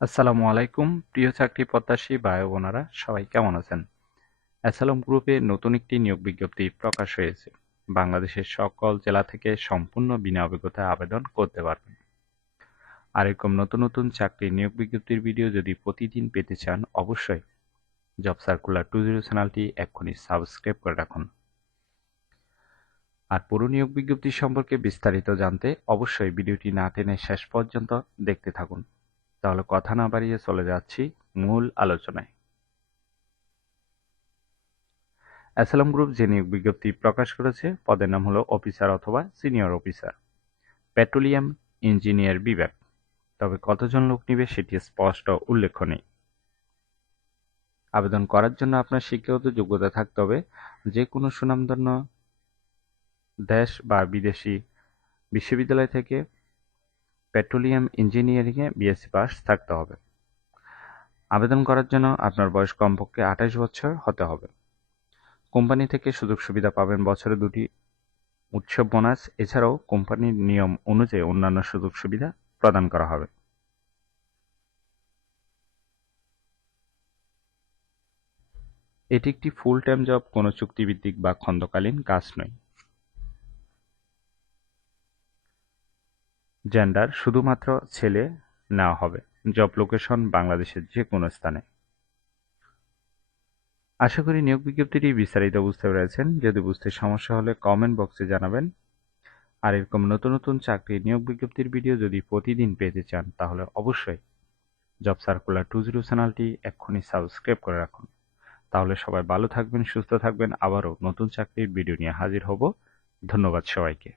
আসসালামু আলাইকুম প্রিয় চাকরি প্রত্যাশী ভাই ও বোনেরা সবাই কেমন আছেন? অ্যাসালম গ্রুপে নতুন একটি নিয়োগ বিজ্ঞপ্তি প্রকাশ হয়েছে। বাংলাদেশের সকল জেলা থেকে সম্পূর্ণ বিনা অভিজ্ঞতায় আবেদন করতে পারবেন। আর এরকম নতুন নতুন চাকরি নিয়োগ বিজ্ঞপ্তির ভিডিও যদি প্রতিদিন পেতে চান অবশ্যই জব সার্কুলার 20 চ্যানেলটি এক্ষুনি সাবস্ক্রাইব করে রাখুন। আর পুরো নিয়োগ বিজ্ঞপ্তি সম্পর্কে বিস্তারিত জানতে অবশ্যই ভিডিওটি না টেনে শেষ পর্যন্ত দেখতে থাকুন। তাহলে কথা না বাড়িয়ে চলে যাচ্ছি মূল আলোচনায়। অ্যাসালম গ্রুপ যে নিয়োগ বিজ্ঞপ্তি প্রকাশ করেছে পদের নাম হলো অফিসার অথবা সিনিয়র অফিসার, পেট্রোলিয়াম ইঞ্জিনিয়ার বিভাগ। তবে কতজন লোক নিবে সেটি স্পষ্ট উল্লেখ নেই। আবেদন করার জন্য আপনার শিক্ষাগত যোগ্যতা থাকতে হবে যে কোনো সুনামধন্য দেশ বা বিদেশি বিশ্ববিদ্যালয় থেকে পেট্রোলিয়াম ইঞ্জিনিয়ারিংয়ে বিএসসি পাস থাকতে হবে। আবেদন করার জন্য আপনার বয়স কমপক্ষে 28 বছর হতে হবে। কোম্পানি থেকে সুযোগ সুবিধা পাবেন বছরে 2টি উৎসব বোনাস, এছাড়াও কোম্পানির নিয়ম অনুযায়ী অন্যান্য সুযোগ সুবিধা প্রদান করা হবে। এটি একটি ফুল টাইম জব, কোনো চুক্তিভিত্তিক বা খণ্ডকালীন কাজ নয়। জেন্ডার শুধুমাত্র ছেলে নেওয়া হবে। জব লোকেশন বাংলাদেশের যে কোনো স্থানে। আশা করি নিয়োগ বিজ্ঞপ্তিটি বিস্তারিত বুঝতে পেরেছেন। যদি বুঝতে সমস্যা হলে কমেন্ট বক্সে জানাবেন। আর এরকম নতুন নতুন চাকরি নিয়োগ বিজ্ঞপ্তির ভিডিও যদি প্রতিদিন পেতে চান তাহলে অবশ্যই জব সার্কুলার 20 চ্যানেলটি এক্ষুনি সাবস্ক্রাইব করে রাখুন। তাহলে সবাই ভালো থাকবেন, সুস্থ থাকবেন। আবারও নতুন চাকরির ভিডিও নিয়ে হাজির হব। ধন্যবাদ সবাইকে।